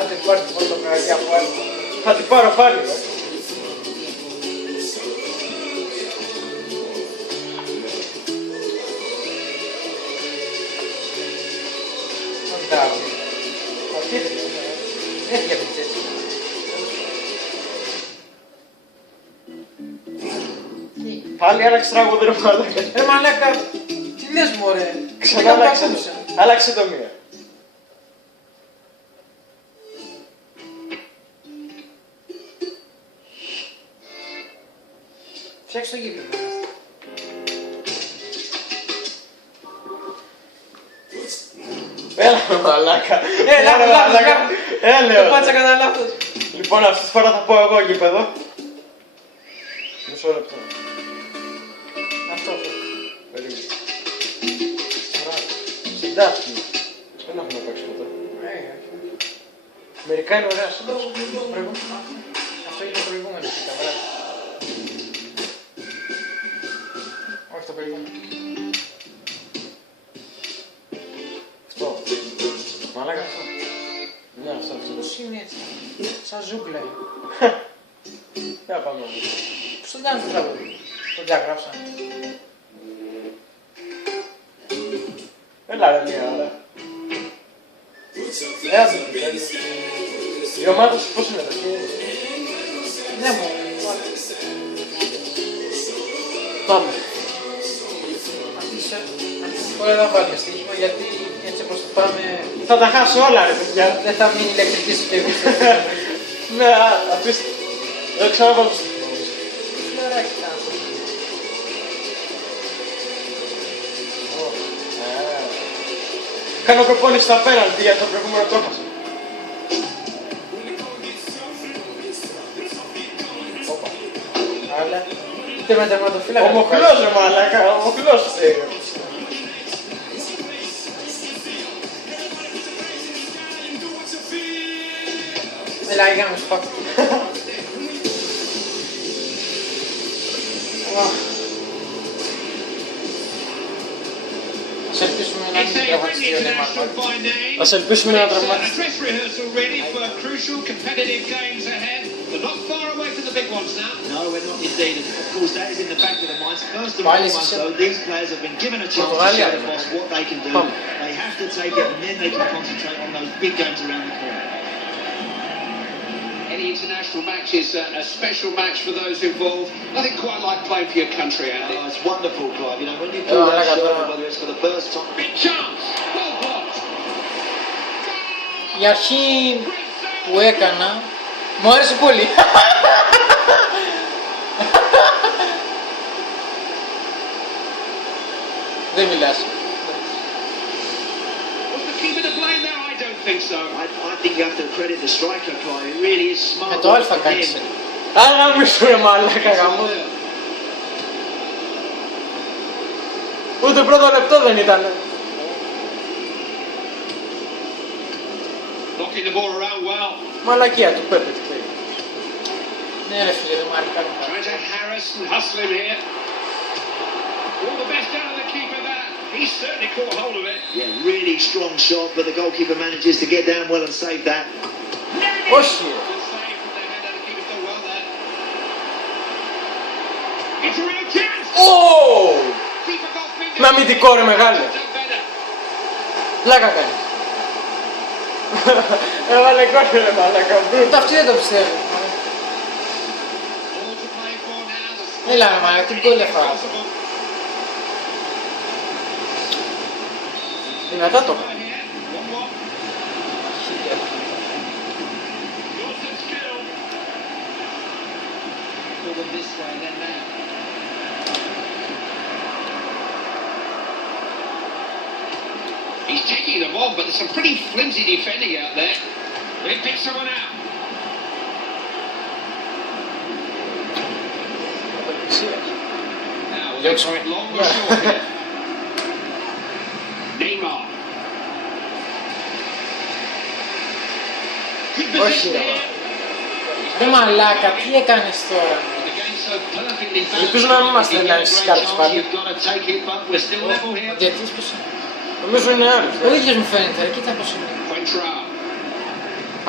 Άντε πάρ' την φωτογραφία από άλλο. Θα την πάρω πάλι. Αντάβει. Αυτή έφυγε από την τσέστη. Πάλι άλλαξε τραγούδι ρε μαλάκα. Ρε μαλάκα, τι λες μωρέ. Ξανά άλλαξε το μία. Φτιάξε το γύρο. Έλα ρε μαλάκα. Λάθος. Έλα. Το πάτσα κατά λάθος. Λοιπόν, αυτή τη φορά θα πω εγώ γήπεδο. Μισό λεπτό. Αυτό. Περίμενε. Συντάφτη. Δεν έχουμε παίξει ποτέ. Μερικά είναι ωραία σου. Αυτό είναι το προηγούμενο. Τα βράδυ. Όχι το προηγούμενο. Αυτό. Μαλάκα αυτό. Ναι, αυτό. Πώς είναι έτσι. Σαν ζούγκλα. Για πάμε όμως. Πώς τον κάνουν το τραγούδι. Το διαγράψα. Έλα ρε μία ώρα. Η ομάδα σου πώς είναι εδώ. Ναι μου. Πάμε. Αυτή τη φορά δεν βάλουμε στοίχημα γιατί έτσι όπως το πάμε Θα τα χάσω όλα ρε παιδιά. δεν θα μείνει ηλεκτρική συσκευή. Ναι, αφήστε. Δεν ξαναβάλω στο στοιχείο. Φλεράκι κάνω. Κάνω προπόνηση στα πέναλτι για το προηγούμενο το έχασα. Αλλά είτε με τερματοφύλακα. Ομοχλός ρε μαλάκα, ομοχλός. Έλα, έκαμε σπάκο. Ας ελπίσουμε να μην τραυματιστεί ο Νέιμαρ. Ας ελπίσουμε να τραυματιστεί. No, we're not indeed. Of course, that is in the back of their minds. First and foremost, though, these players have been given a chance to show the boss what they can do. They have to take it, and then they can concentrate on those big games around the corner. Any international match is a special match for those involved. Nothing quite like playing for your country, Andy. Oh, it's wonderful, Clive. You know, when you pull that shot, whether it's for the first time. Big chance. Well blocked. Η αρχή που έκανα μου άρεσε πολύ. Δεν μιλάς. Was the keeper to blame there? I don't think so. I think you have to credit the striker, Clive. It really is smart. Με το αλφα κάνεις. Άρα μισού ρε μαλάκα γαμώ. Ούτε πρώτο λεπτό δεν ήταν. Knocking the ball around well. Μαλακία του πέπε. Ναι ρε φίλε, δεν μου άρεσε κάτι. Trying to harass and hustle him here. All the best out of the keeper there. He certainly caught hold of it. Yeah, really strong shot, but the goalkeeper manages to get down well and save that. Όχι. Good save from the header. The keeper's done well there. It's a real chance. Ω! Keeper got fingers. Με αμυντικό ρε μεγάλε. Done better. Πλάκα κάνει. Έβαλε κόκκι ρε μαλάκα. Ούτε αυτοί δεν το πιστεύουν. All to play for now. The score Έλα ρε μαλάκα, τι γκολ έφαγα. possible. Δυνατά το. Here, 1-1. Wilson skill. Pull them this way and then now. He's taking them on, but there's some pretty flimsy defending out there. But he picks someone out. Now, will they try it long or short here? Neymar. Good position here. Ρε μαλάκα, τι έκανες τώρα. With the game so perfectly balanced. Ελπίζω να μην μας τρελάνει στις κάρτες πάλι. You've got to take it, but we're still level here. Ο διαιτητής πώς είναι. Νομίζω είναι άλλο. Ο ίδιος μου φαίνεται, ρε, κοίτα πώς είναι. Quentrao.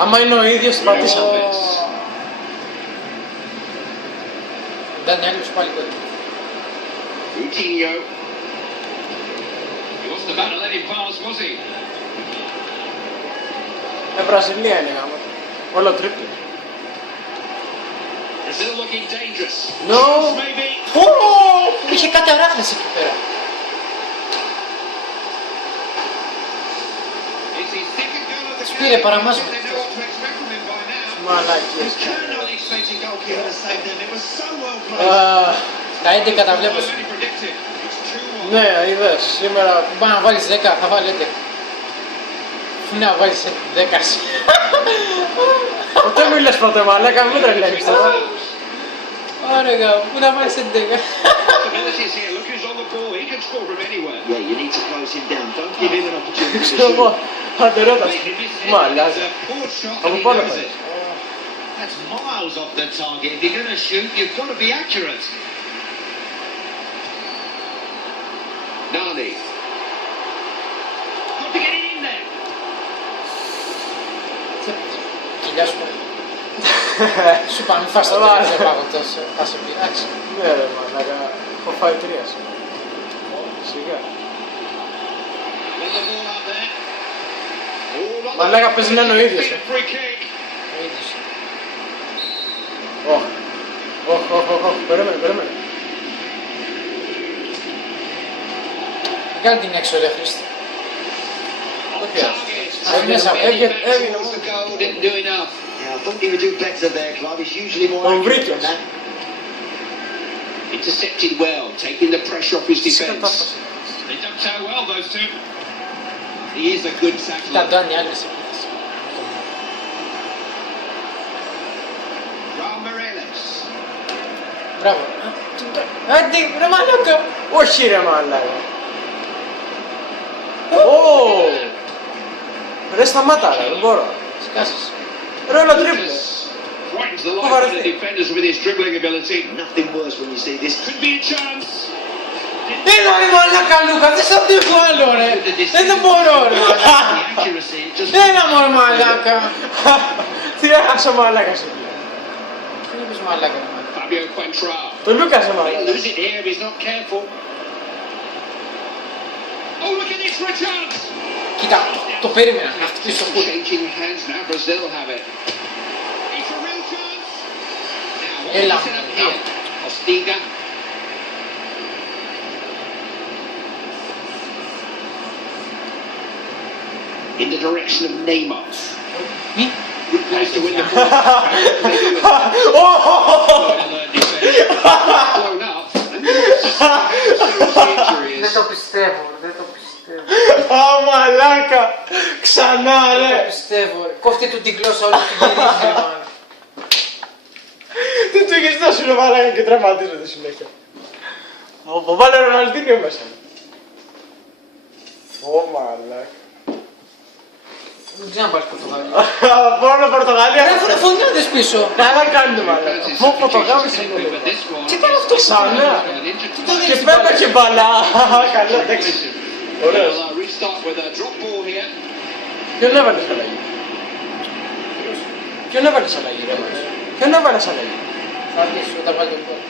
Άμα είναι ο ίδιος, την πατήσαμε. Ντάνι Άλβες πάλι κοντά. Coutinho. He wasn't about to let him pass, was he? Βραζιλία είναι γάμα. Όλο τρίπλο. Brazil looking dangerous. No. Maybe. Είχε κάτι αράχνες εκεί πέρα. It's his second goal of the Σπήρε game. παραμάζωμα. They know what to expect from him by now. Μαλάκες. Cannot expect your goalkeeper to save them. It was so well played. Τα 11 τα βλέπω. Already predicted. It's 2-1. Ναι, είδες, σήμερα Πάει να βάλεις 10, θα βάλει 11. Να βάλεις 10. ποτέ μιλες πρώτα μαλάκα, μην τρελαίνεις τώρα. Ωραία, γάμο, πού να βάλεις 11. Possibilities here. Look who's on the ball. He can score from anywhere. Yeah, you need to close him down. Don't give him an opportunity to Ξέρω εγώ, shoot. αντερότας. He missed it. Μαλάκα. It's a poor shot Από and he πάνω knows πάει. it. That's miles off the target. If you're going to shoot, you've got to be accurate. Nani. Got to get it in there. Κοιλιά σου πάει. Σου πάμε, φας το Ωραία. τελευταίο πάγο τόσο, θα σε πειράξει. Ναι ρε μαλάκα, έχω φάει 3 σήμερα. Σιγά. With the ball out there. Oh, not Μαλάκα, the- παίζει να είναι ο ίδιος, Free kick. Ο ίδιος. Ωχ, ωχ, ωχ, ωχ, περίμενε, περίμενε. Κάνε την έξω ρε Χρήστη. On Okay. target. Έβγαινε σαν Έβγαινε, έβγαινε. Towards the goal, didn't do enough. Yeah, I thought he would do better there, Clive. He's usually more Τον accurate βρήκες. than that. Intercepted well, taking the pressure off his defence. Κατάσταση. They dovetail well, those two. He is a good Ήταν tackler. Ντάνι Άλβες επίθεση. Raul Meireles. Μπράβο. Άντε, ρε μαλάκα. Όχι ρε μαλάκα. Ω! Ρε σταμάτα ρε, δεν μπορώ. Σκάσεις. Ρε όλο τρίπλο. Frightens the life of the defenders with his dribbling ability. Nothing worse when you see this. Could be a chance. Έλα ρε μαλάκα Λούκα, δεν σ' αντέχω άλλο ρε. Δεν μπορώ ρε. The accuracy, it just Έλα μωρέ μαλάκα. Τι έχασα μαλάκα σου. Τι είπες μαλάκα ρε μαλάκα. Fabio Quentrao. Το Λούκας They μαλάκα. lose it here if he's not careful. Oh, look at this for a chance. Κοίτα, το περίμενα να χτυπήσει το κούτ. Changing hands now. Brazil have it. It's a real chance. Now, Έλα, what is it up μωρέ. here? Ostiga. In the direction of Neymar. Μη. Good place to win the ball. Blown up. And injury Δεν is. το πιστεύω, δεν το πιστεύω. Α, μαλάκα. Ξανά Δεν το ρε. πιστεύω ρε. Κόφτε του την γλώσσα όλη την γυρίζει ρε μάλλον. Τι του έχεις δώσει ρε μαλάκα και τραυματίζεται συνέχεια. Ω, βάλε Ροναλντίνιο μέσα. Ω, μαλάκα. Δεν ξέρω να πάρεις Πορτογαλία. Μόνο Πορτογαλία. Ρε φωνιάδες πίσω. Καλά κάνετε μαλάκα. Πω Πορτογάλισε But this one. Τι ήταν αυτό Ξανά. Well, Και πέτα και μπαλά. Καλά, εντάξει. Ωραίος. restart with a drop ball here. Ποιον έβαλες αλλαγή. Ποιον έβαλες αλλαγή ρε μάνα. Ποιον έβαλες αλλαγή. Θα δεις όταν βάλει τον κόλ.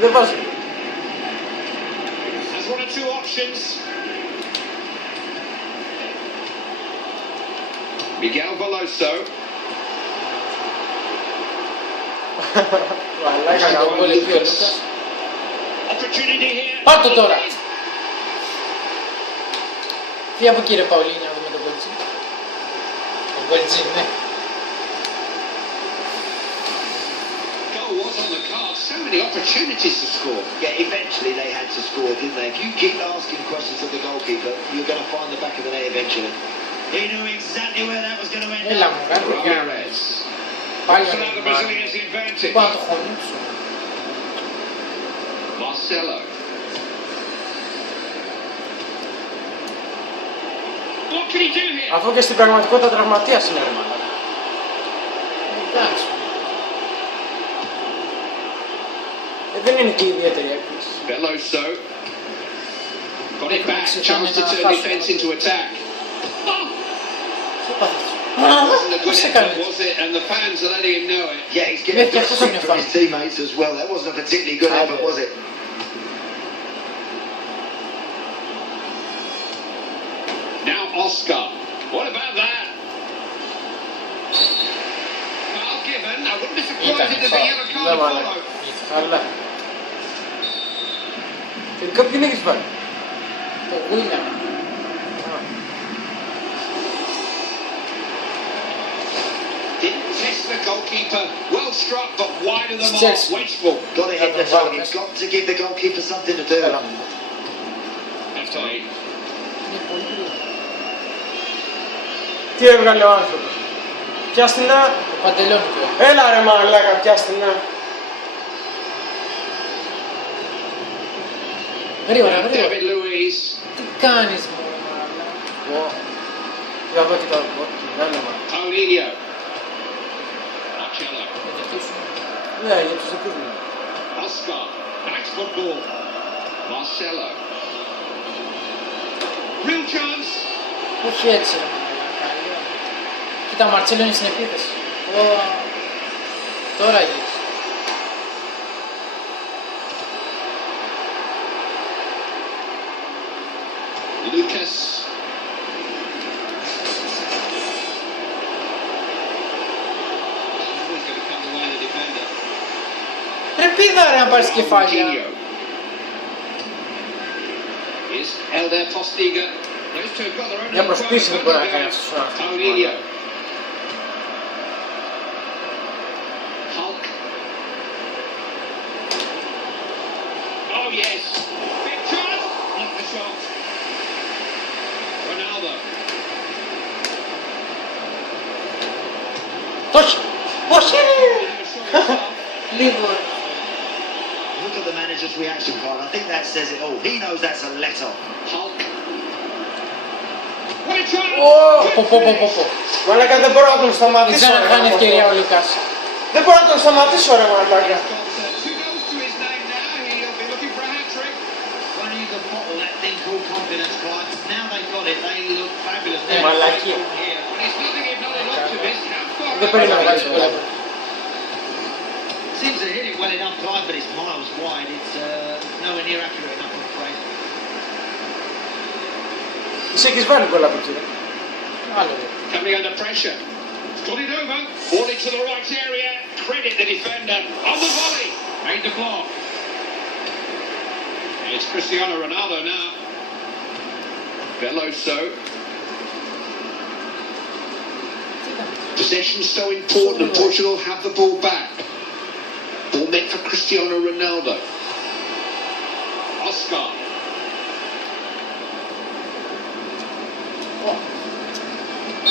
Δεν βάζω. Has one or two options. Miguel Veloso. Μαλάκα να Το κόλ εκεί ο Λούκας. Opportunity here. Πάρ' το τώρα. Φύγε από εκεί ρε Παουλίνη να δούμε τον Κολτζίν. Τον Κολτζίν, ναι. Goal was on the card. So many opportunities to score. Yeah, eventually they had to score, didn't they? If you keep asking questions of the goalkeeper, you're going to find the back of the net eventually. He knew exactly where that was going to end Έλα up. μου, κάνε το για Ramirez. πάλι So ο now the Νεϊμάρ. Brazilians the advantage. Πάω να το χωνίξω. Marcelo. What can he do here? Αφού και στην πραγματικότητα τραυματίας είναι ρε μαλάκα. Εντάξει. Δεν είναι και ιδιαίτερη έκπληξη. Veloso. Got it back. It's a Chance to chance turn to defence into attack. Oh, Τι πάθεις. wasn't a good Πώς effort, έκανε. was it? And the fans are letting him know it. Yeah, he's getting a Yeah, bit of that's stick what from I'm his teammates as well. That wasn't a particularly good effort, was it? Now Oscar. What about that? Foul given. I wouldn't be surprised if there's a yellow card to follow. Αλλά. Και ποιον έχεις βάλει. Το William. Didn't test the goalkeeper. Well struck, but wide of the mark. Chelsea. Wasteful. Got to hit the target. Got to give the goalkeeper something to do. Έλα μου. Definitely. Είναι πολύ γρήγορα. Τι έβγαλε ο άνθρωπος. Πιάσ' την να. Το παντελόνι του. Έλα ρε μαλάκα, πιάσ' την να. Γρήγορα, Now γρήγορα. David Luiz. Τι κάνεις μωρέ μαλάκα. Για δω και τα βέλεμα. Paulinho. Marcello. Για δικούς μου. Ναι, για τους δικούς μου. Oscar. Nice football. Marcelo. Real chance. Όχι έτσι ρε μαλάκα. Κοίτα, ο Μαρτσέλο είναι στην επίθεση. Τώρα γύρισε. Lucas. Always going to come the way of the defender. Ρε πήδα ρε να πάρεις κεφάλια. Coutinho. Is Elder Postiga. Those two have got their own Για little προσπίση δεν quirk, μπορεί να haven't κάνει they? αυτός ο άνθρωπος. Paulinho. Hulk. Oh yes. Big chance. Not the shot. Ronaldo. Όχι. Όχι. Never shot himself. Λίγο. Look at the manager's reaction card. I think that says it all. He knows that's a let-off. Hulk. What a chance. Πω. Μαλάκα δεν μπορώ να τον Δεν σταματήσω ξέρω ρε να κάνει γάμο ευκαιρία ο αυτό. Λουκάς. Δεν μπορώ να τον σταματήσω ρε μαλάκα. He's got 2 goals to his name now. He'll be looking for a hat-trick. Why don't you can bottle that thing called confidence, Clive? Now they've got it. They look fabulous. They're Μαλακία. here. But he's nothing if not an optimist. How far Δεν out περίμενα να is κάνει it? γκολ. Seems to hit it well enough, Clive, but it's miles wide. It's nowhere near accurate enough, I'm afraid. Εσύ έχεις βάλει γκολ από εκεί ρε. Άλλο ρε. Coming under pressure. He's got it over. Ball into the right area. Credit the defender. On the volley. Made the block. It's Cristiano Ronaldo now. Veloso. Possession so important and Portugal have the ball back. Ball meant for Cristiano Ronaldo. Oscar.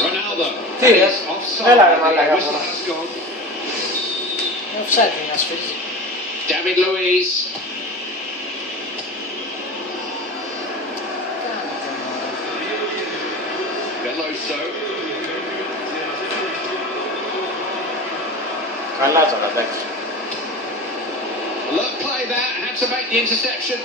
Ronaldo. Τι ρε. Offside. Έλα ρε μαλάκα Whistle τώρα. has gone. Είναι offside είναι ασφαλής. David Luiz. Veloso. Καλά τώρα εντάξει. Alert play that. Had to make the interception.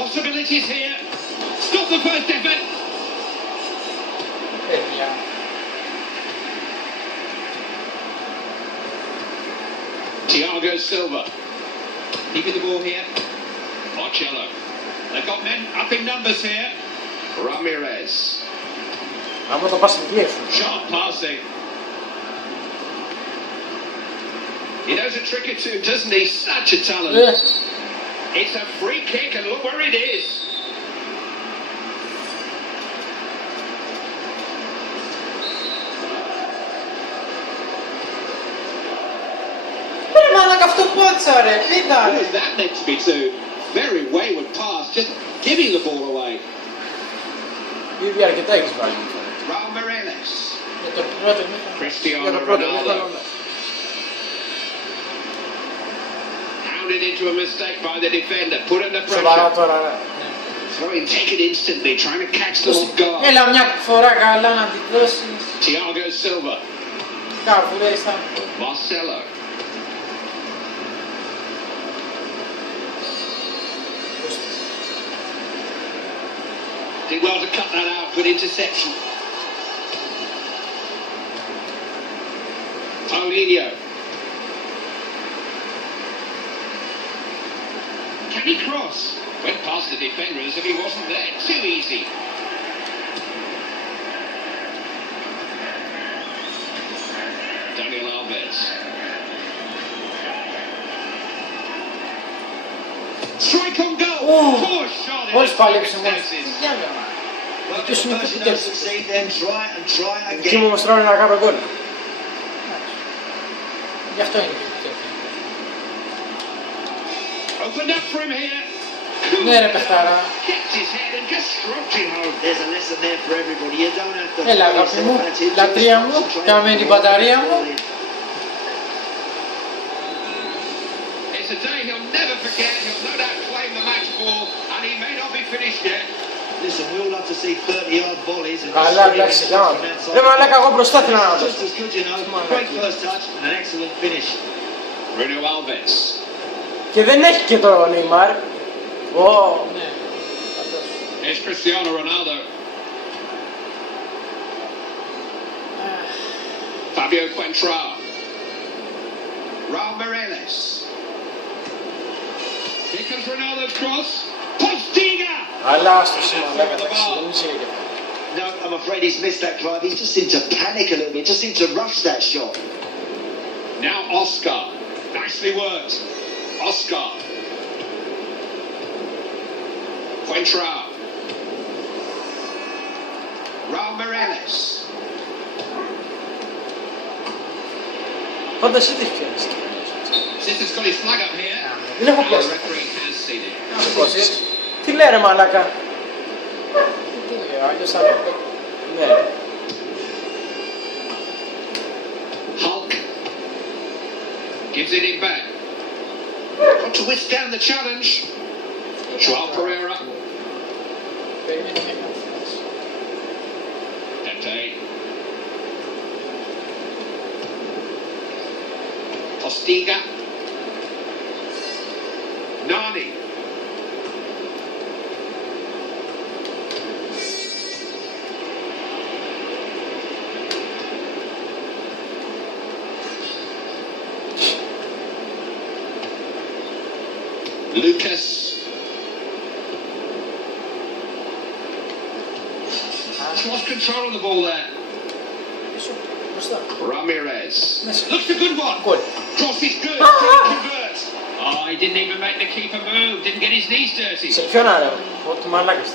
Possibilities here. Stop the first effort. Παιδιά. Thiago Silva. Keeping the ball here. Marcello. They've got men up in numbers here. Ramirez. Άμα το πας στην πίεση. Sharp passing. He knows a trick or two, doesn't he? Such a talent. It's a free kick and look where it is. Ρε μαλάκα αυτό πότσα ρε. Κοίτα Who ρε. was that meant to be to? Very wayward pass, just giving the ball away. Ήδη αρκετά έχεις βάλει. Raul Meireles. Για το πρώτο μήχο. Για Cristiano το πρώτο Ronaldo. μήχρονο. Hounded into a mistake by the defender. Put under Σοβαρά pressure. τώρα ρε. Throwing taken instantly, trying to catch them off guard. Έλα μια φορά καλά να την δώσεις. Thiago Silva. Κάπου ρε στα... Marcelo. Did well to cut that out. Good interception. Paulinho. Can he cross? Went past the defender as if he wasn't there. Too easy. Daniel Alves. Strike on goal. Oh. Poor shot in Μόλις the πάλεψε μόλις. circumstances. Τι γιάννα. Well, Ποιος if είναι the που person την doesn't succeed, then try Εκεί μου again. όμως τρώνε να κάνω γκολ. Γι' αυτό είναι και αυτό. Opened up for him here. Ναι ρε παιχτάρα. Kept his head and just stroked it home. There's a lesson there for everybody. You don't have to. Έλα αγάπη μου, λατρεία μου, κάμε την μπαταρία μου. It's a day he'll never forget. He'll no doubt claim the match ball, and he may not be finished yet. Listen, we all love to see 30-yard volleys and Καλά, εντάξει, γάμα. Ρε μαλάκα, εγώ μπροστά θέλω να Just δώσω. as good, you know. Great first touch and an excellent finish. Bruno Alves. Και δεν έχει και το Neymar. Ω, Ναι. Here's Cristiano Ronaldo. Fabio Quentrao. Raul Meireles. Here comes Ronaldo's cross. Postiga. αλλά στο σήμα, μαλάκα, εντάξει, δεν είσαι για αυτό. No, I'm afraid he's missed that drive. He's just seemed to panic a little bit. Just seemed to rush that shot. Now Oscar. Nicely worked. Oscar. Quentrao. Raul Meireles. Πάντα εσύ τι φτιάχνεις. Sisters got his flag up here. Δεν έχω The πιάσει. referee has seen it. Να σου πώσεις. Τι λέει ρε μαλάκα. Τι λέει, αλλιώς θα πω. Ναι. Hulk gives it in back. Got to withstand the challenge. Joao Pereira. Περιμένω μια κατάσταση. Pepe. Postiga. Nani. Lucas. Just lost control of the ball there. Πίσω, μπροστά. Ramirez. Μέσα. Looks a good one. Γκολ. Cross is good. Can't convert. Oh, he didn't even make the keeper move. Didn't get his knees dirty. Σε ποιον άρε, ό,τι μαλάκες.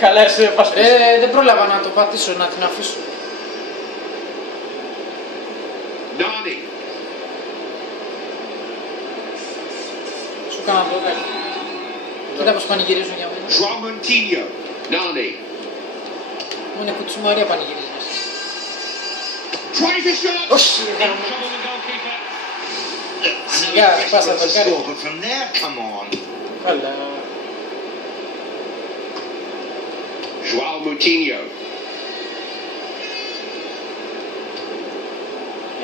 Καλά, εσύ δεν πας πίσω. Δεν πρόλαβα να το πατήσω, να την αφήσω. Nani. Σου έκανα το κάτι. Κοίτα πως πανηγυρίζουν για μένα. João Moutinho. Nani. Μου είναι κουτσουμαρία πανηγυρίζουν. Tries a shot. Όχι, In trouble the goalkeeper. I know Yeah, he's pass desperate that to to score, but from there, come on. καλά. João Moutinho.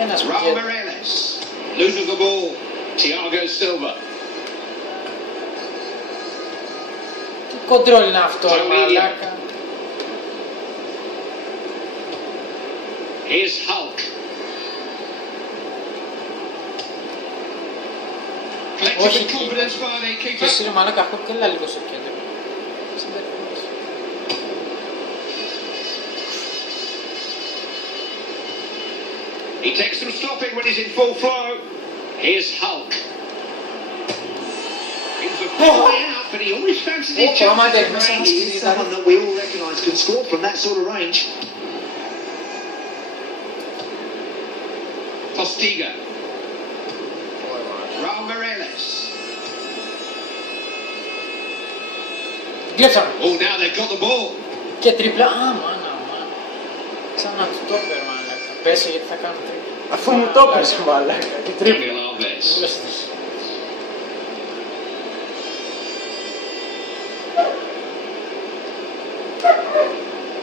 Ένας που Raul γίνεται. Meireles. Loses the ball. Thiago Silva. Τι κοντρόλ είναι αυτό, ρε μαλάκα. Here's Hulk. Collected Όχι, with confidence by the Και keeper. εσύ ρε μαλάκα, αυτό και έλα λίγο στο κέντρο. Συντερφός. He takes some stopping when he's in full flow. Here's Hulk. He was a big way out, but he always fancies his Oh, άμα chances δεν in μέσα range. μας He's στη someone that we all recognise can score from that sort of range. Postiga. Raul Meireles. Κλέψαμε. Oh, now they've got the ball. Και τρίπλα. Α, μάνα. Ξανά του το έφερε μαλάκα. Πέσε γιατί θα κάνω τρίπλα. Αφού μου το έπαιζε μαλάκα. Τι τρίπλα. Daniel Alves. Μου λες τι.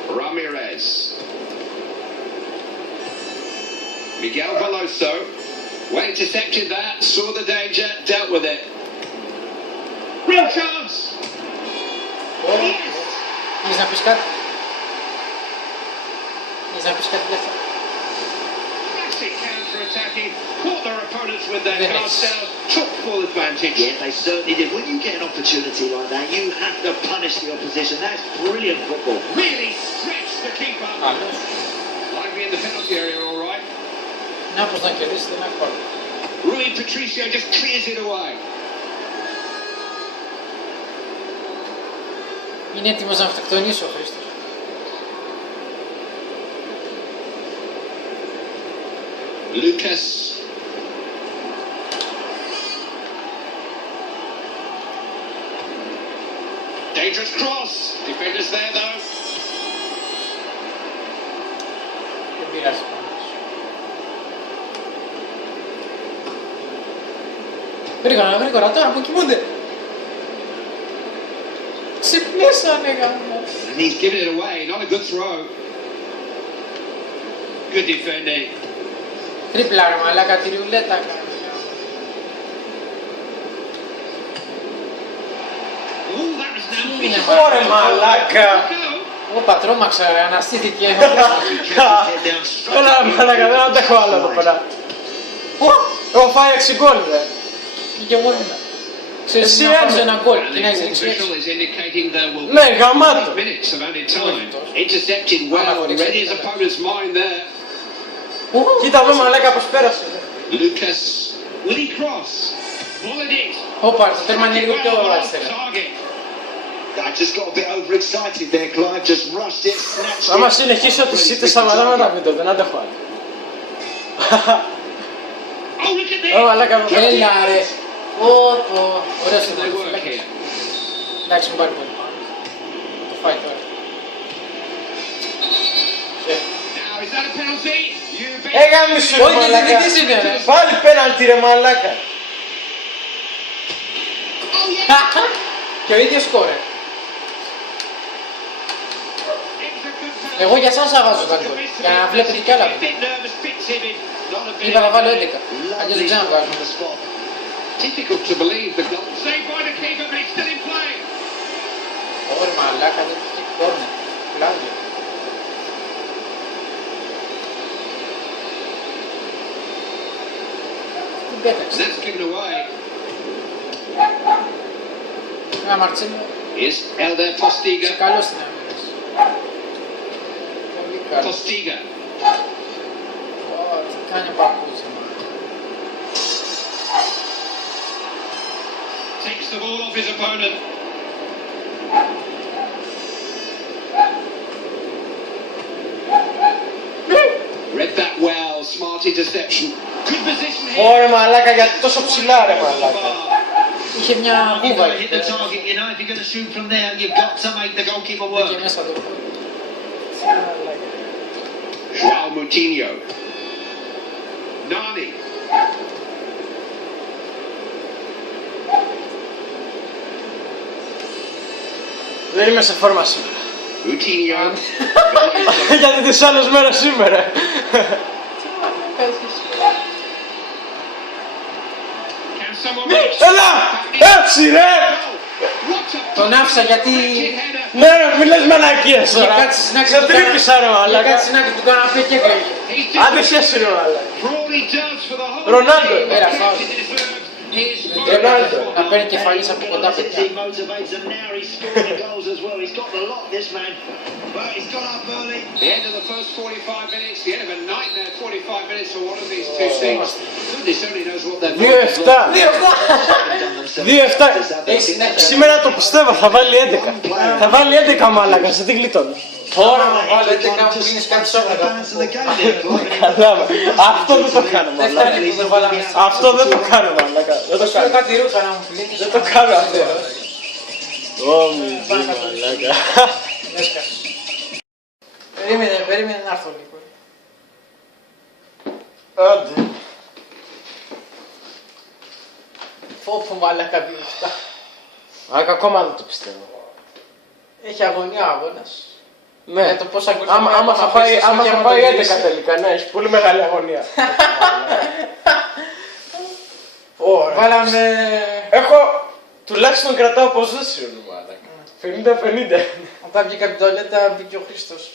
Ramirez. Miguel Veloso. Well intercepted that, saw the danger, dealt with it. Real chance. Yes! Θέλεις να πεις κάτι? Θέλεις να πεις κάτι γι' αυτό? Classic counter-attacking, caught their opponents with their Then cards it's- down, took full advantage. Yeah, they certainly did. When you get an opportunity like that, you have to punish the opposition. That's brilliant football. Really stretched the keeper. Άλλος. Likely in the penalty area, all right. Να πως να κερδίσει δεν έχω άλλο. Rui Patricio just clears it away. Είναι έτοιμος να αυτοκτονήσει ο Χρήστος. Lucas. Dangerous cross. Defenders there though. Δεν πειράζει. Γρήγορα, γρήγορα, τώρα που κοιμούνται. Ξυπνήσανε γάμο. And he's given it away. Not a good throw. Good defending. Τρίπλα ρε μαλάκα, τη ρουλέτα κάνει. Oh, that was now Είναι vicious. Ωρε μαλάκα. Ο πατρόμαξα ρε, αναστήθηκε. Έλα μαλάκα, δεν αντέχω άλλο εδώ πέρα. Έχω φάει 6 γκολ ρε. Και εγώ ήμουν. Ξέρεις Εσύ να πάρεις έμεινε. ένα γκολ And και the να έχεις fourth ρίξει official έξω. is indicating there will Ναι, be γαμάτο. 5 minutes of added time. Intercepted well, read his opponent's mind there. Κοίτα εδώ μαλάκα πως πέρασε. Lucas, will he cross? Volleyed it. Όπα, το τέρμα είναι λίγο πιο Well, αριστερά. target. I just got a bit overexcited there, Clive. Just rushed it, snatched Άμα it. συνεχίσω τις ήττες σταματάμε τα βίντεο, δεν αντέχω άλλο. Oh, look at Ω this. μαλάκα μου. Έλα ρε. Ω, ωραίος They είναι. work here. Εντάξει, μην πάρει πολύ πάνω. Το φάει τώρα. Now, is that a penalty? You bet. Έγαμισου ρε Όχι, μαλάκα. δεν τι είναι ρε. Πάλι πέναλτι ρε μαλάκα. Oh, Και ο ίδιος σκόρε. It's a good penalty. Εγώ για σας αβάζω τα γκολ. Για να βλέπετε κι άλλα. A bit nervous, bit timid. Not a bit. Είπα να βάλω 11. Αλλιώς δεν Lovely ξαναβάζω. on the spot. Difficult to believe the goal. Saved by the keeper, but it's still in play. Ωρε μαλάκα, δεν είχε κόρνερ. Κλάδιο. Την And πέταξε. that's given away. Ένα Μαρτσέλο. Is Elder Είσαι Postiga. καλός στην αμήνες. Πολύ καλός. Postiga. Ω, τι κάνει ο Παππούς. Takes the ball off his opponent. Read that well, smart interception. Good position here. Ωρε μαλάκα, γιατί τόσο ψηλά ρε μαλάκα. Είχε μια You've βούβα got to εκεί hit the πέρα. target, you know. If you're going to shoot from there, you've got to make the goalkeeper Μπήκε work. μέσα το. Joao Moutinho. Nani. Δεν είμαι σε φόρμα σήμερα. Moutinho. Γιατί τις άλλες μέρες σήμερα. Can someone reach? Έλα! Έτσι ρε! What a Τον άφησα γιατί header. Ναι ρε, μη λες μαλακίες είχε τώρα. κάτσει στην άκρη Σε του τρύπησα ρε είχε μαλάκα. κάτσει στην άκρη του καναπέ και έκλαιγε. He's Άντε χέση ρε μαλάκα. for all he does for the whole Ρονάλντο. team. Πέρα, He φάουλ. deserves his Rronaldo. Να παίρνει κεφαλής από κοντά He παιδιά. motivates and now he's scoring goals as well. He's got the lot, this man. But he's got up early. The end of the first 45 minutes, the end of a nightmare 45 minutes for one of these two teams. Goodness only knows what they're 2-7. 2-7. Έχει συνέχεια. Σήμερα το πιστεύω, θα βάλει 11. Θα βάλει 11 μαλάκα, σε τι γλιτώνω. Τώρα να βάλω 11 μου πίνεις κάτι σώματα. Καλά, αυτό δεν το κάνω Δεν μαλάκα. φτάνει που δεν βάλαμε. Αυτό δεν το κάνω μαλάκα. Δεν το Θα σου λέω κάνω. κάτι ρούχα να μου πλύνεις. Δεν το κάνω αυτό. Ω μαλάκα. Περίμενε να έρθω λίγο. Άντε. Φόβο μαλάκα 2-7. Άκα ακόμα δεν το πιστεύω. Έχει αγωνία ο αγώνας. Ναι. Για το πόσα γκολ Άμα θα θα πέσει πάει, στο άμα θα σχήμα πάει το 11 γυρίσει. τελικά, ναι, έχει πολύ μεγάλη αγωνία. Βάλαμε... Έχω, τουλάχιστον κρατάω position, μαλάκα. 50-50. Μετά βγήκα από την τουαλέτα, μπήκε ο Χρήστος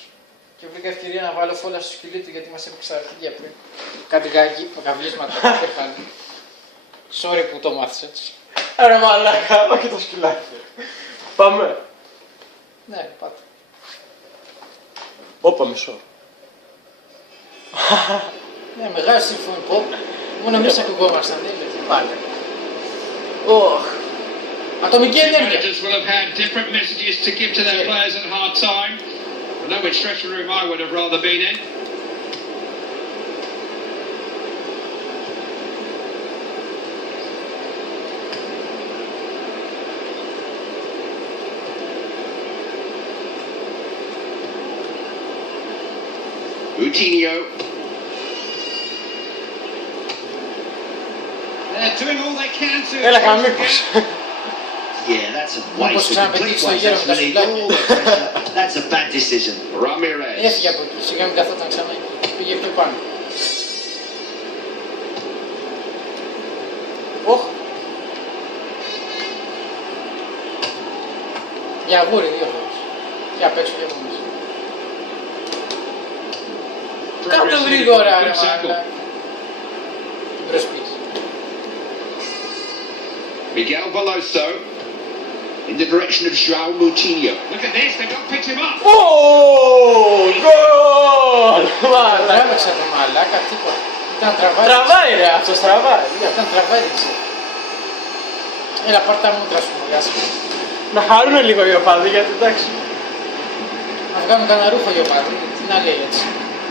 και βρήκα ευκαιρία να βάλω φόλα στο σκυλί του γιατί μας έπαιξε αρχίδια πριν. Κάτι καβλίσματα που είχαν. Sorry που το μάθεις έτσι. Ρε μαλάκα, όχι το σκυλάκι. Πάμε. Ναι, πάτε. Όπα μισό. Ναι, μεγάλη συμφωνή pop. Μόνο εμείς ακουγόμασταν, δεν είναι πάλι. Ατομική ενέργεια. Managers will have had different messages to give to their players at half time. I know which dressing room I would have rather been in. Coutinho. They're doing all they can to. Έλα καμίκος. Yeah, that's a waste. A complete waste. That's really all the pressure. That's a bad decision. Ramirez. Έφυγε από εκεί, σιγά μην καθόταν ξανά εκεί. Πήγε πιο πάνω. Οχ. Για αγούρι δύο φορές. Και απ' έξω και από μέσα. Κάπου γρήγορα ρε μάλλα. Την προσπίση. Miguel Veloso in the direction of João Moutinho. Look at this, they've got picked him up. Γκολ! Μαλάκα. Τράβεξα το μαλάκα, τίποτα. Ήταν τραβάει. Τραβάει ρε, αυτός τραβάει. Ήταν τραβάει, δεν ξέρω. Έλα, πάρ' τα μούτρα σου, μολιάσαι. Να χαρούνε λίγο οι οπαδοί, γιατί εντάξει. Να βγάλουν κανένα ρούχο οι οπαδοί, τι να λέει έτσι.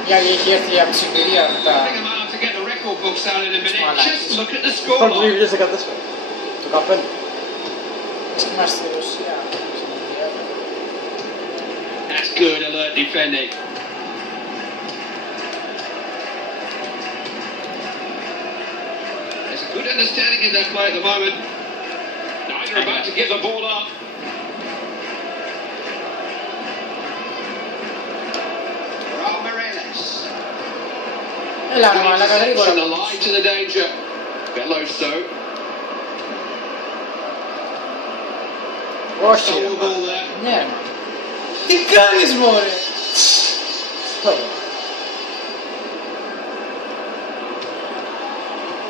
Για έχει έρθει από τη Σιβηρία με τα... I think I might have to get the record books out in a minute. Malakas. Just look at the Πρώτο scoreline. 2014. Το καπέλο. Είμαστε στη Ρωσία, στην Ινδία. That's good alert defending. There's a good understanding in that play at the moment. Now you're about to give the ball up. Raul Mireles. Έλα ρε μαλάκα, γρήγορα. And alive to the danger. Veloso. Όχι ρε Sole μαλάκα. ball there. Ναι. Τι κάνεις μωρέ.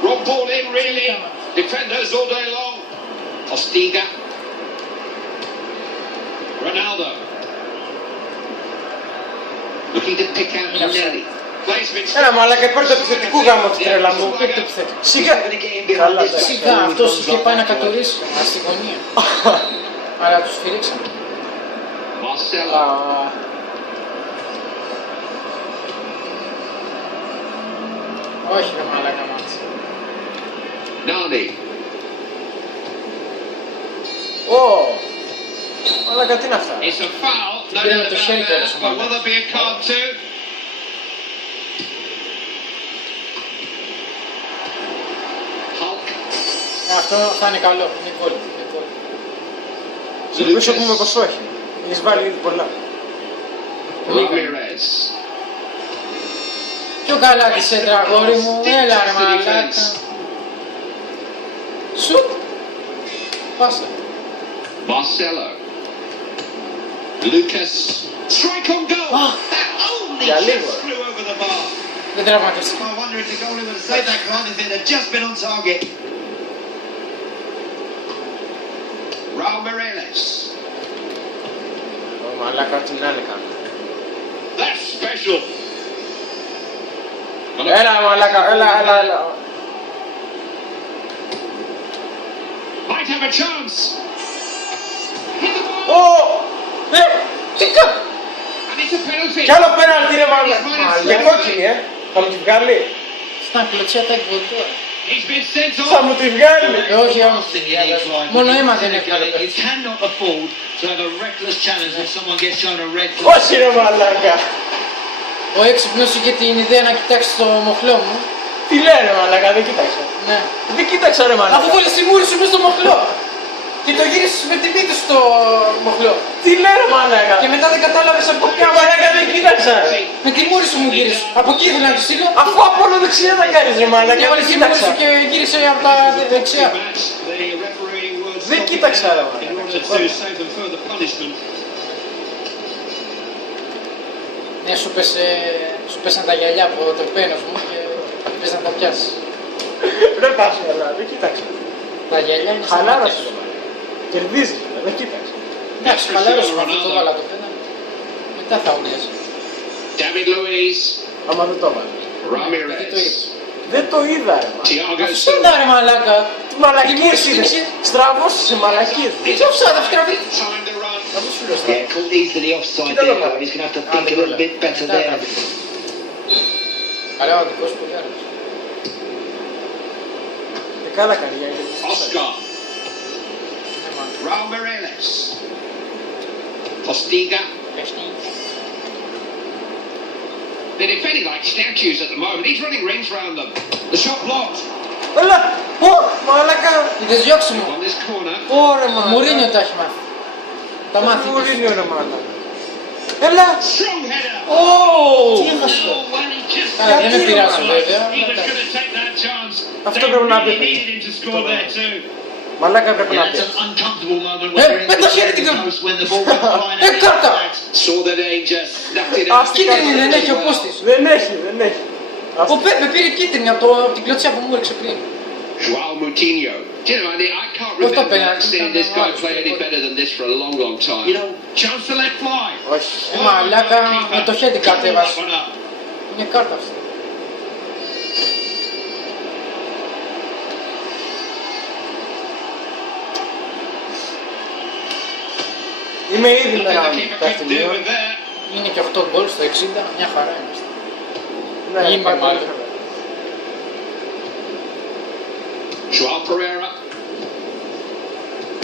Rob ball in really. Defenders all day long. Postiga. Ronaldo. Looking to pick out Nelly. Έλα μαλάκα, υπάρχει το επιθετικού γάμο τη τρέλα μου. Σιγά. Καλά, Σιγά, αυτός είχε πάει να κατορίσει μας στη γωνία. Αλλά τους φυρίξαμε. Marcelo. Όχι ρε μαλάκα μάτς. Nani. Μαλάκα, τι είναι αυτά. It's a foul. No Πήραμε doubt το about χέρι that. πέρασε, But μάλλον. will there be a card too? Hulk. Αυτό θα είναι καλό, είναι γκολ. Είναι γκολ. Στο πίσω πούμε ποσό έχει. Έχεις βάλει ήδη πολλά. Ramirez. Πιο καλά τη σέντρα αγόρι μου, έλα ρε μαλάκα. Σουτ. Πάσα. Marcelo. Lucas. Strike on goal. That only Yeah, just Leroy. flew over the bar. Δεν τραυματίστηκε. I wonder if the goalie would have saved that crown if it had just been on target. Raul Mireles. Μαλάκα, ό,τι να είναι κάνω. That's special. Έλα μαλάκα, έλα. Might have a chance. Hit the ball. Τι κάνω. And it's a penalty. Κι άλλο πέναλτι ρε μαλάκα. Για κόκκινη θα μου τη βγάλει. Στα κλωτσιά τα εκβολτώ. He's been sent Θα off. μου τη βγάλει. Όχι, όχι. Μόνο αίμα δεν έβγαλε. You cannot afford to have a reckless challenge if someone gets shown a red card. Όχι ρε μαλάκα. Ο έξυπνος είχε την ιδέα να κοιτάξει το μοχλό μου. Τι λένε μαλάκα, δεν κοίταξα. Ναι. Δεν κοίταξα ρε μαλάκα. Αφού βάλεις τη μούρη σου μες στο μοχλό. Και το γύρισες με τη μύτη στο μοχλό. Τι λένε μαλάκα. Και μετά δεν κατάλαβες από ποια Μαλάκα δεν κοίταξα. με τη μούρη σου μου γύρισες. Από εκεί ήθελα να του στείλω. Αφού από όλο δεξιά θα κάνεις ρε μαλάκα, Και δεν έβαλες τη μούρη κοίταξα. σου και γύρισε από τα δεξιά. Match, the referee was Δεν κοίταξα ρε in μαλάκα. order to save them further punishment. Ναι, σου πέσαν τα γυαλιά από το πένος μου και πες να τα πιάσεις. Δεν πας καλά, δεν κοίταξε. Τα γυαλιά είναι στα μάτια Χαλάρωσε. σου. Κερδίζεις, δεν κοίταξε. Εντάξει, χαλάρωσε με αυτό το βάλα το πένα. Μετά θα ούλιας. David Luiz, Άμα δεν το έβαλε. Ramirez, Δεν το είδα ρε μα. Thiago Αυτό Silva. ήταν ρε μαλάκα. Τι μαλακίες Τι είδες. είχε- Στραβώσεις σε μαλακίες. Τι offside, αυτή τραβή. Time to run. Αυτό σου λέω Yeah, στραβή. caught easily offside Kilo there, lang. but he's going to have to think a little bit better there. Καλά, ο δικός πολύ άρρωστος. Καλά καρδιά είναι. Oscar, Ναι, μα. Ramirez, Postiga. They're defending like statues at the moment. He's running rings round them. The shot blocked. Έλα! Ω! Μαλάκα! Είδες διώξιμο. On this corner. Ωρε μαλάκα. Μουρίνιο τα έχει μάθει. Τα μάθει. Μουρίνιο ρε μαλάκα. Έλα! Strong header. Ω! Τι έχασε. Oh, and he just Καλά, δεν με πειράζω βέβαια. he was going to take that chance. Αυτό They πρέπει να really πει. needed him to score there too. Μαλάκα πρέπει Yeah, να that's πει. an uncomfortable moment Eh, when you're in met the dat je centre niet of the doet. post when the ball comes flying Eh, out. karta. Saw the danger. Snapped it Ah, up. Κίτρινη δεν έχει ο Κώστης. Δεν έχει, δεν έχει. Ο Πέπε πήρε κίτρινη από την κλωτσιά που μου έριξε πριν. Joao Moutinho. Do you know, Andy, I can't What's the remember penalty? seeing this guy play any better than this for a long, long time. You know, Chance to let fly. Όχι. Μαλάκα με το χέρι κατέβασε. That one up. Είναι κάρτα αυτή. Είμαι ήδη με Nothing έναν the keeper could do παιχνίδι. with that. Είναι και 8 γκολ στο 60, μια χαρά είμαστε. Ναι, Είμαι πάει πολύ μάλλον. καλά. Joao Pereira.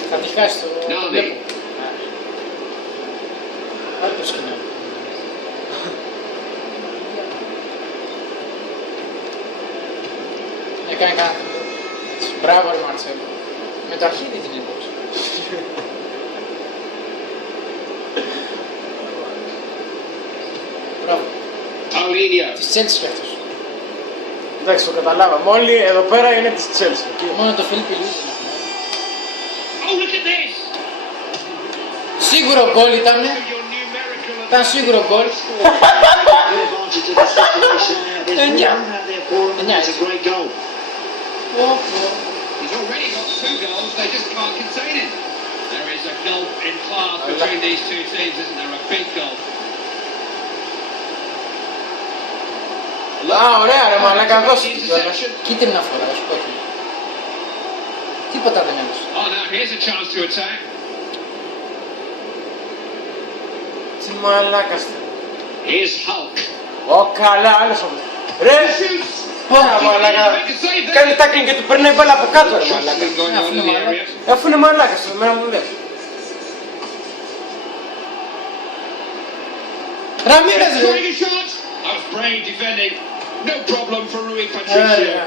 Θα τη χάσει το Ναι, ναι. βλέπω. Πάρε το σκηνό. Έκανε κάτι. Μπράβο ρε Μαρτσέλο. Με το αρχίδι την έδωσε. Μπράβο. Paulinho. Της Chelsea κι αυτός. Εντάξει, το καταλάβαμε. Όλοι εδώ πέρα είναι της Chelsea. Και Μόνο το Φίλιππ Λουίς δεν έχουμε. Oh, look at this. Σίγουρο γκολ ήταν. Your numerical Ήταν σίγουρο γκολ. good advantage of the situation now. There's And yeah. room out there for him, and Yeah. it's a great goal. He's already got 2 goals, they just can't contain him. There is a gulf in class between these two teams, isn't there? A big gulf. Α, ωραία ρε μαλάκα, δώσε την κιόλας. Interception. Κίτρινα φορά, σου πω όχι. Τίποτα δεν έδωσε. Oh, now here's a chance to attack. Τι μαλάκας θε. Here's Hulk. Ω, καλά, άλλος όμως. Ρε! Shoots. Ωρα μαλάκα. Make a save there. Κάνει τάκλινγκ και του παίρνει μπάλα από κάτω ρε Shots μαλάκα. been going on in the area. Αφού είναι μαλάκας, εμένα μου λες. Ραμίρες ρε! Throwing a shot. That was brave defending. No problem for Rui Patricio.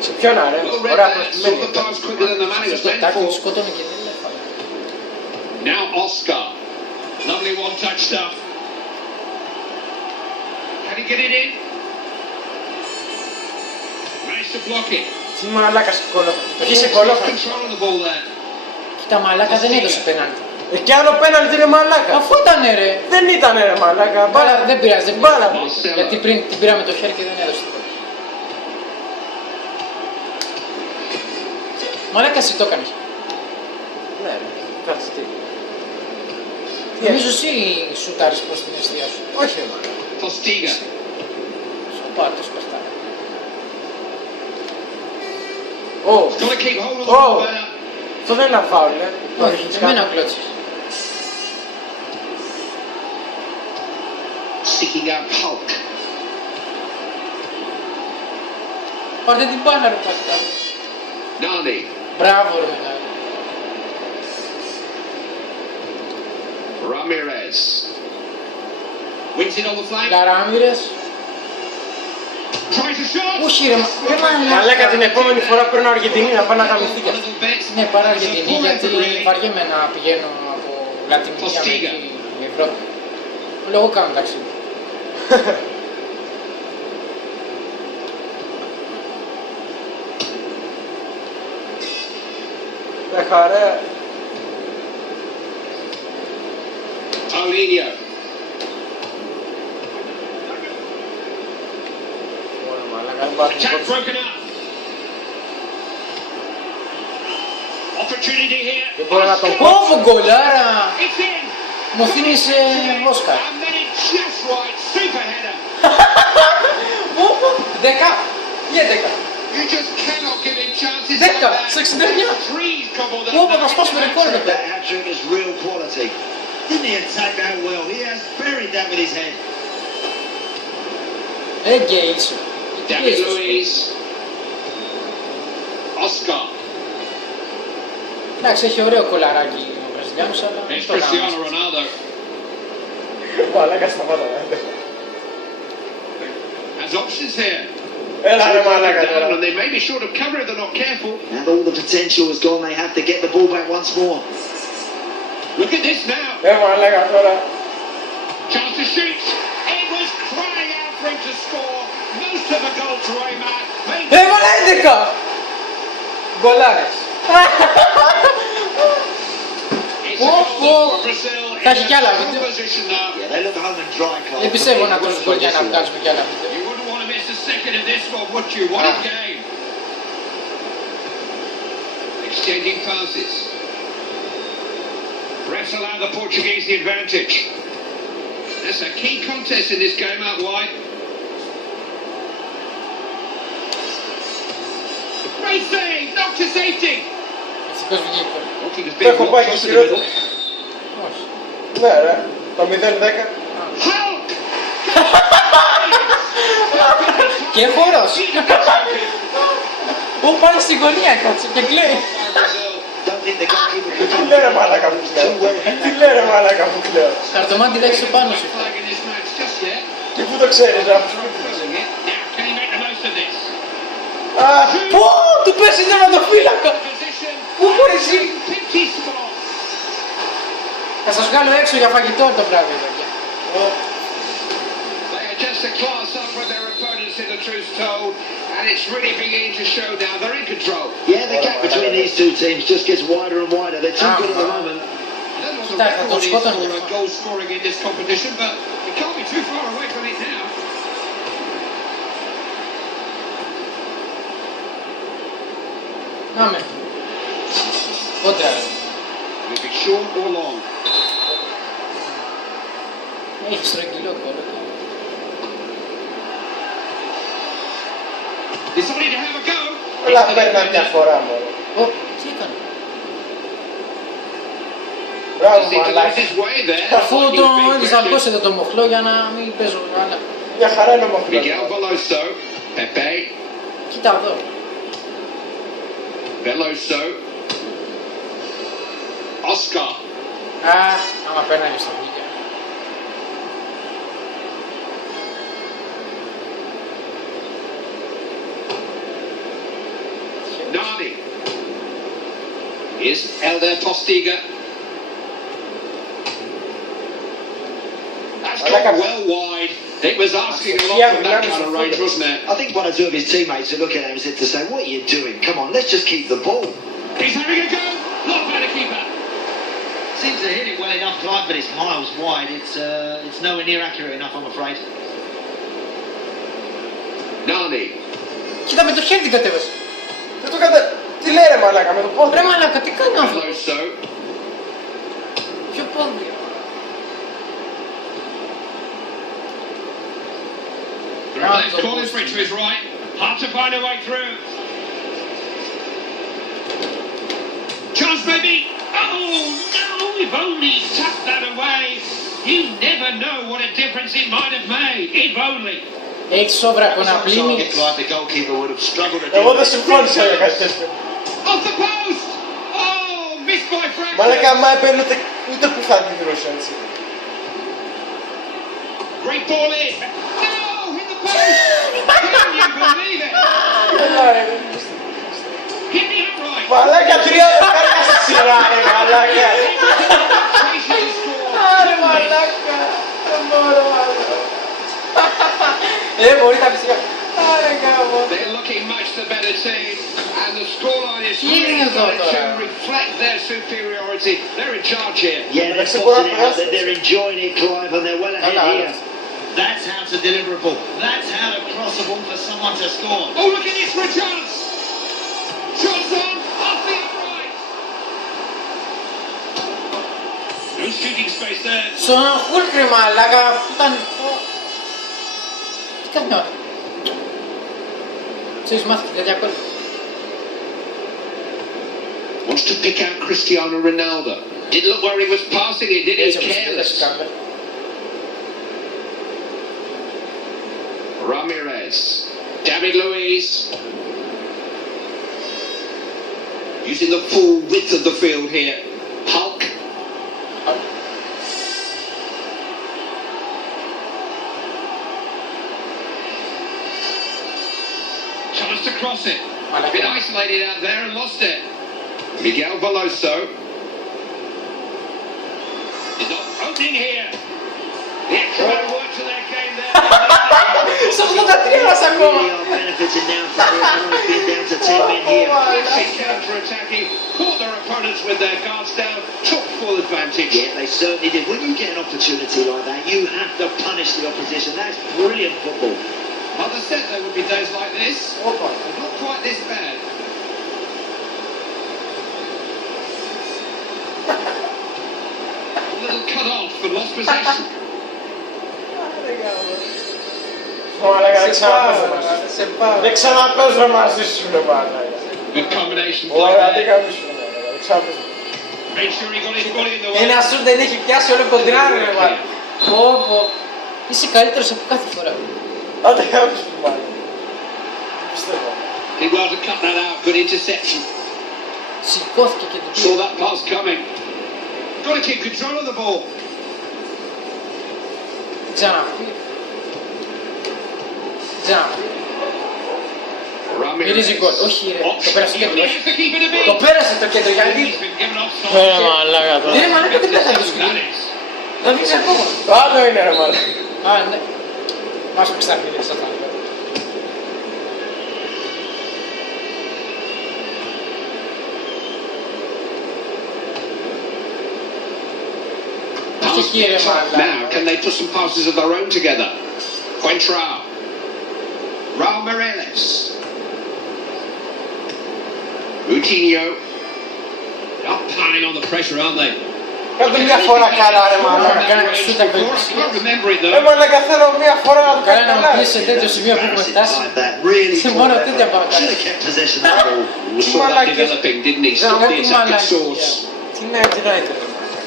Σε ποιον ρε, Well read ωραία there. Saw προσποιμένη. the pass quicker than the man he was Το meant τάκλινγκ for. σκότωνε και δεν έφαγε. Now Oscar. Lovely one-touch stuff. Can he get it in? Managed to block it. Τι μαλάκας κολόφα. Είσαι Lost κολόφα. control of the ball there. Κοίτα μαλάκα δεν έδωσε πέναλτι. Κι άλλο πέναλτι είναι μαλάκα. Αφού ήταν ρε. Δεν ήταν ρε μαλάκα. Μπάλα δεν πειράζει, δεν Μπάλα. πειράζει. Γιατί πριν την πήρα με το χέρι και δεν έδωσε τίποτα. Μαλάκα εσύ το έκανες. Ναι ρε, κάτσε τι. Νομίζω εσύ σουτάρεις προς την αιστεία σου. Όχι ρε μαλάκα. Postiga. Στο πάρ' το σπαστάρι. Ω, Got to keep hold of the ball Oh. there. αυτό δεν είναι φάουλ, Όχι, εμένα κλώτσες. Seeking out Hulk. Πάρτε την μπάλα ρε παλικάρι. Nani. Μπράβο ρε μεγάλη. Ramirez. Wins it on the flank. Λαράμιρες. Tries a shot. Όχι ρε Μαλάκα την επόμενη φορά παίρνω Αργεντινή να πάω να γαμηθεί κι A αυτό. little bit. Ναι, παρά Αργεντινή, γιατί βαριέμαι να πηγαίνω από Λατινική Postiga. Αμερική, Ευρώπη. Λόγω κάνω ταξίδι. χαρέ. Paulinho. Attack broken up. Opportunity here. Δεν μπορώ να τον πω. Πόφο γκολάρα! It's in. Μου θύμισε Όσκαρ. And then it's just right. Super header. Πόφο! 10! Για 10! You just cannot give him chances. Δέκα, like that. σε 69. Trees cobbled that Πόφο, θα back. σπάσουμε ρεκόρ εδώ That πέρα. hat-trick is real quality. Didn't he attack that well? He has buried that with his head. Έγκαι είσαι. David Luiz. Oscar. Εντάξει, έχει ωραίο κολαράκι ο Βραζιλιάνος, αλλά It's το Cristiano κάνουμε. Ronaldo. Μαλάκα σταμάτα. Has options here. Έλα ρε μαλάκα Down, τώρα. and they may be short of cover if they're not careful. And all the potential is gone. They have to get the ball back once more. Look at this now. Μαλάκα τώρα. Chance to shoot. It was crying out for him to score. Most of the goal to Aymar. Έβαλε 11! Γκολάρες. It's a goal for Brazil. Θα έχει In κι άλλα a good βίντεο. position now. Yeah, they look home and dry, Carl. Δεν πιστεύω να τρως γκολ για να βγάλουμε κι άλλα βίντεο. You wouldn't want to miss a second of this one, would you? What a game. Exchanging passes. Refs allow the Portuguese the advantage. That's a key contest in this game out wide. Great save, knocked to safety. Έτσι πως βγήκε. Looking as Έχω πάει και χειρότερο. Όχι. Ναι ρε. Το 0-10. Hulk! Και χώρος. Πού πάει στην γωνία κάτσε και κλαίει. Don't think the goalkeeper could Τι λέει ρε μαλάκα που κλαίω. Τι λέει ρε μαλάκα που κλαίω. Χαρτομάτι λέξε πάνω σου. Flag in this match just yet. Και πού το ξέρεις ρε. Filling it. Now, can he make the most of this? Αχ. Πω, του πέσει τερματοφύλακα. Position. Πού μπορείς ή. Pinky spot. Θα σας βγάλω έξω για φαγητό το βράδυ. παιδιά. They are just a class up from their opponents, in the truth told, and it's really beginning to show now. They're in control. Yeah, the gap between these two teams just gets wider and wider. They're too good at the moment. I don't know what the Kijk, dat record is schotten for hier. goal scoring in this competition, but it can't be too far away from it now. Άμε. Κόντρα. Will it be short or long? Έχει στρογγυλό κόλλο. Decided to have a go. Όλα παίρνα μια φορά μόνο. Ω, τι έκανε. Μπράβο Seemed to lose μαλάκα. his way there. Αφού He was το being δυσταλκώσει aggressive. εδώ το μοχλό για να μην παίζω άλλα. Μια χαρά είναι όμως Miguel Veloso. Pepe. Κοίτα εδώ. Veloso. Oscar. Α, άμα πέρναγε στο βίντεο. Nani. Here's Elder Postiga. That's gone well wide. It was asking a lot from that kind of range, wasn't it? I think one or two of his teammates are looking at him to say, what are you doing? Come on, let's just keep the ball. He's having a go. Not by the keeper. Seems to hit it well enough tonight, but it's miles wide. It's nowhere near accurate enough, I'm afraid. Nani. Κοίτα με το χέρι την κατέβασε. Δεν το κατέ... Τι λέει ρε μαλάκα με το πόδι. Ρε μαλάκα, τι κάνει αυτό. Veloso. Ποιο πόδι. The replace calling for it to his right. Hard to find a way through. Chance maybe. Oh no! If only he tucked that away. You never know what a difference it might have made. If only. Έχει σόβρακο να πλύνει. Like the goalkeeper would have struggled to do Εγώ δεν it. συμφώνησα για κάτι τέτοιο. Off the post. Oh, missed by fraction. Μαλάκα άμα έπαιρνε ούτε που θα αντιδρούσε έτσι. Great ball in. No, hit the post. Can you believe it? Έλα ρε. Hit the upright. Μαλάκα 3 δεκάρια στη σειρά ρε μαλάκα. Chasing the score. Άρε μαλάκα. Δεν μπορώ άλλο. Μπορεί τα φυσικά. Άρα γάμο. They're looking much the better team, and the scoreline is Τι είναι really εδώ starting to τώρα? reflect their superiority. They're in charge here. Yeah, they're bossing it out, they're enjoying it, Clive, and they're well ahead Hello. here. That's how to deliver a ball. That's how to cross a ball for someone to score. Oh, look at this for a chance! Shots on, off the upright! No shooting space there. Στον Χούλκρι μαλάκα που ήταν... Τι κάνει τώρα. Ξέρεις μάθηκε τέτοια κόλπα. Wants to pick out Cristiano Ronaldo. Didn't look where he was passing it, did he? Έτσι όπως την Careless. κάμερα. Ramirez. David Luiz. Using the full width of the field here. Hulk. Chance to cross it. Been isolated out there and lost it. Miguel Veloso. Is not opening here. The extra bit of work to their game there. Στο 83 μας ακόμα. Really are benefiting now from their opponents being down to 10 men here. Quickly counter-attacking, caught their opponents with their guards down, took full advantage. Yeah, they certainly did. When you get an opportunity like that, you have to punish the opposition. That's brilliant football. Mother said there would be days like this, Όπα. but not quite this bad. A little cut off and lost possession. Άρα γάμο. Μαλάκα, δεν ξαναπέζω μαζί σου. Σε πάω. Δεν ξαναπέζω μαζί σου, ρε μαλάκα. Good combination play Ωραία, δεν there. κάνεις σου, μαλάκα. Δεν ξαναπέζω. Made sure he got his body in the way. Ένα σουτ δεν έχει πιάσει όλο κοντρά ρε μαλάκα. Πω πω. Είσαι καλύτερος από κάθε φορά. Άντε κάνεις σου, μαλάκα. Πιστεύω. Did well to cut that out. Good interception. Σηκώθηκε και του Saw πήρε. that pass coming. Got to keep control of the ball. Ξαναπήρε. Ξαναπήρε. Ramirez. Μυρίζει γκολ. Όχι ρε. Το πέρασε το He κέντρο. managed to keep it a bit. Το πέρασε το κέντρο γιατί. He's been given offside. μαλάκα Ναι μαλάκα δεν πέρασε το That σκηνή. is. Το δείξε ακόμα. Το άλλο είναι, ρε μαλάκα. Α ναι. Μας που ξαφνίδες θα πάνε. Pass Εκεί ρε picked up. μαλάκα. Now, can they put some passes of their own together? Quentrao. Raul Mireles. Coutinho. Not piling on the pressure, aren't they? Κάντε μια φορά καλά, ρε μαλάκα. Κάνει σούτα I can't remember it Ρε though. μαλάκα, θέλω μια φορά να το Καλά κάνω να μου καλά. πεις σε τέτοιο σημείο που έχουμε φτάσει. Like that, really Σε μόνο τέτοια πάμε Should have καλά. kept possession of the ball. We saw that Malakis. developing, didn't he? Δεν Saw the έχω attacking μαλακία. source. Τι να έτσι να είναι, ρε μαλάκα.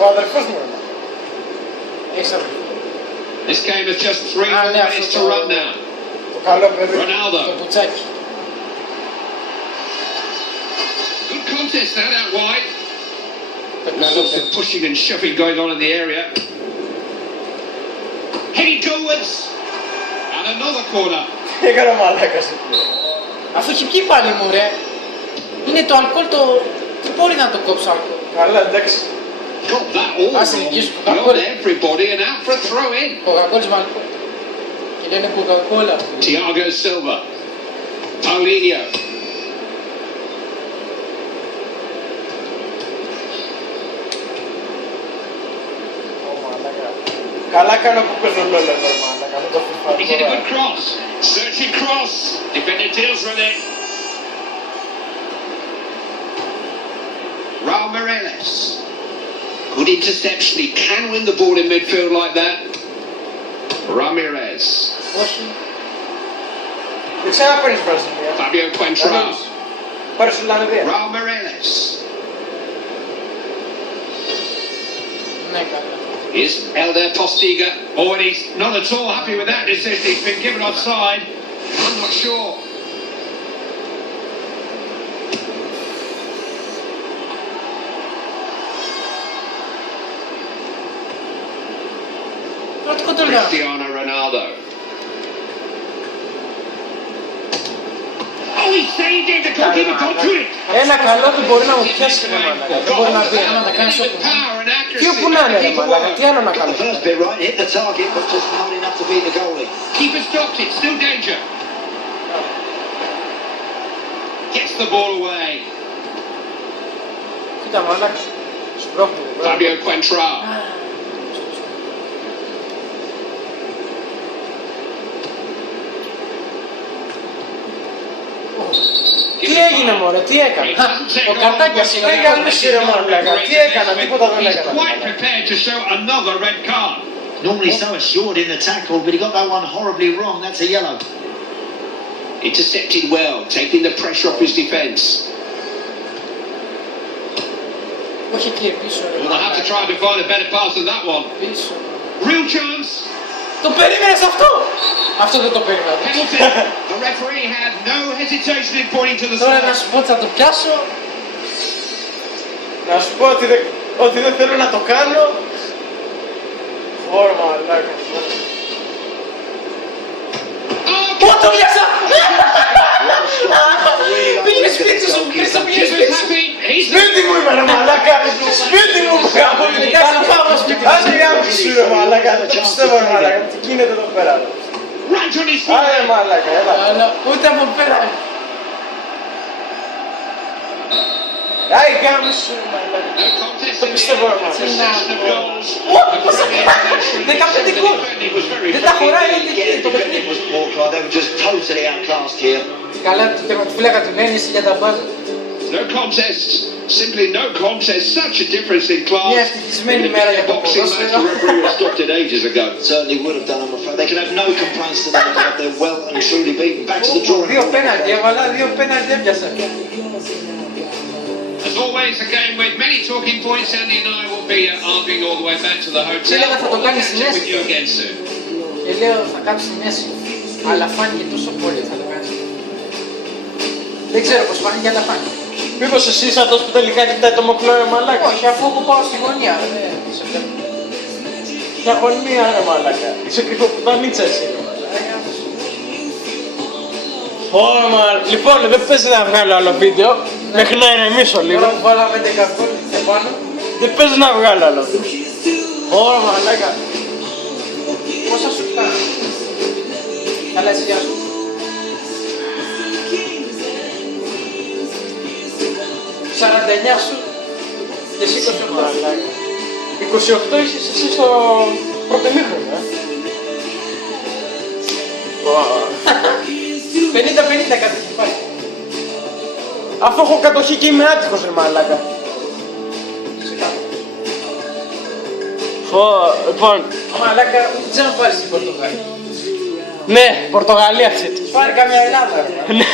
Ο αδερφός μου, ρε μαλάκα. Έχεις αδερφή. This game has just 3 Ah, more yeah, minutes so- to run now. Το καλό παιδί. Το Ronaldo. πουτσάκι. Good contest that out wide. Το All καλό sorts παιδί. of pushing and shoving going on in the area. Heading towards. And another corner. Τι έκανε ο μαλάκας. Αφού έχει πιει πάλι μου ρε. Είναι το αλκοόλ το... Τι μπορεί να το κόψω αλκοόλ. Καλά, εντάξει. Got that all That's wrong. it, just Beyond Coca-Cola. everybody and out for a throw in. Κοκακόλης με αλκοόλ. Και λένε κοκακόλα. Thiago Silva. Paulinho. Ω, μαλάκα. Καλά κάνω που παίζω λόλο εδώ, μαλάκα. Μην το φυφάρω He's in a τώρα. good cross. Searching cross. Defender deals with it. Raul Mireles. Good interception. He can win the ball in midfield like that. Ramirez. Όχι. Δεν ξαναπαίρνεις Βραζιλία. Fabio Quentrao. Πάρεις Ιρλανδία. Raul Mireles. Ναι καλά. Here's Elder Postiga. Oh, and he's not at all happy with that decision. He's been given offside. I'm not sure. Πρώτη κοντρόλα. Cristiano Ronaldo. Oh, he saved he did. The goalkeeper got to it. Ένα καλό δεν μπορεί να μου πιάσει ρε μαλάκα. Δεν μπορεί να πει. Άμα τα κάνεις With όπου. power and accuracy. Τι όπου να είναι ρε μαλάκα. Τι άλλο να Got κάνω. the first bit right, hit the target, but just not enough to beat the goalie. Keeper's dropped it. Still danger. Gets the ball away. Κοίτα μαλάκα. Σπρώχνει. Fabio Quentrell. Τι έγινε μωρέ, τι έκανα. Ο Καρτάκιας είναι. Έκανε ρε μαλάκα. Τι έκανα, τίποτα δεν He's έκανα. quite prepared to show another red card. Normally so assured in the tackle, but he got that one horribly wrong. That's a yellow. Intercepted well, taking the pressure off his defence. Όχι εκεί πίσω. Well, they'll have to try to find a better pass than that one. Πίσω. Real chance. Το περίμενες αυτό. Αυτό δεν το περίμενα. Penalty. The referee had no hesitation in pointing to the Τώρα να spot. σου πω ότι θα το πιάσω. Να σου πω ότι δεν θέλω να το κάνω. Ωρ μαλάκα. Πού το πιάσα! Πήγε σπίτι σου, Χρήστο, πήγε σπίτι σου. Σπίτι μου είμαι ρε μαλάκα. Σπίτι μου που κάνω. Κάνω πάω σπίτι. Άντε γάμψη σου ρε μαλάκα. Δεν το πιστεύω ρε μαλάκα. Τι γίνεται εδώ πέρα. Right on his Άντε foot. μαλάκα, έλα. Αλλά ούτε από πέρα. Άι γάμψη σου ρε μαλάκα. No contest Το in the πιστεύω ρε end. μαλάκα. Possession of goals. What? The Premier International 15 γκολ. defending was very Δεν τα χωράει friendly. ούτε εκεί το The defending παιχνίδι. was poor, Clyde. They were just totally outclassed here. Καλά, το τερματοφύλακα του Βέννηση για τα μπάζα. No contest, simply no contest. Such a difference in Μια class. ευτυχισμένη μέρα για το Boxing match, the ποδόσφαιρο. referee would have stopped it ages ago. Certainly would have done, I'm afraid. They can have no complaints today. They're well and truly beaten. Back to the drawing Δύο board. πέναλτι, έβαλα δύο πέναλτι έπιασα. As always, a game with many talking points. Andy and I will be arguing all the way back to the hotel. Έλεγα θα το We'll κάνει catch στη up μέση. with you again soon. Και λέω θα κάτσω στη μέση. Αλλά φάνηκε τόσο πολύ θα το κάνει. Δεν ξέρω πώς φάνηκε, αλλά φάνηκε. Μήπως εσύ είσαι αυτός που τελικά κοιτάει το μοκλό ρε μαλάκα. Όχι, αφού εγώ πάω στη γωνία. Σε βλέπω. Μια γωνία ρε μαλάκα. Είσαι κρυφοπουτανίτσα εσύ ρε μαλάκα. Λοιπόν, δεν παίζει να βγάλω άλλο βίντεο μέχρι να ηρεμήσω λίγο. Τώρα που βάλαμε 10 γκολ και πάνω. Δεν παίζει να βγάλω άλλο βίντεο. Ωρ μαλάκα. Πόσα σου φτάνει. Καλά, εσύ γεια σου. «49 σου και εσύ 28. Μαλάκα. 28 είσαι εσύ στο πρώτο ημίχρονο, 50-50 κάτι έχει πάει. Αφού έχω κατοχή και είμαι άτυχος ρε μαλάκα. Λοιπόν, Μαλάκα, δεν ξέρω να πάρεις την Πορτογαλία. ναι, Πορτογαλία αυτή. Πάρε καμιά Ελλάδα. ρε. Ναι.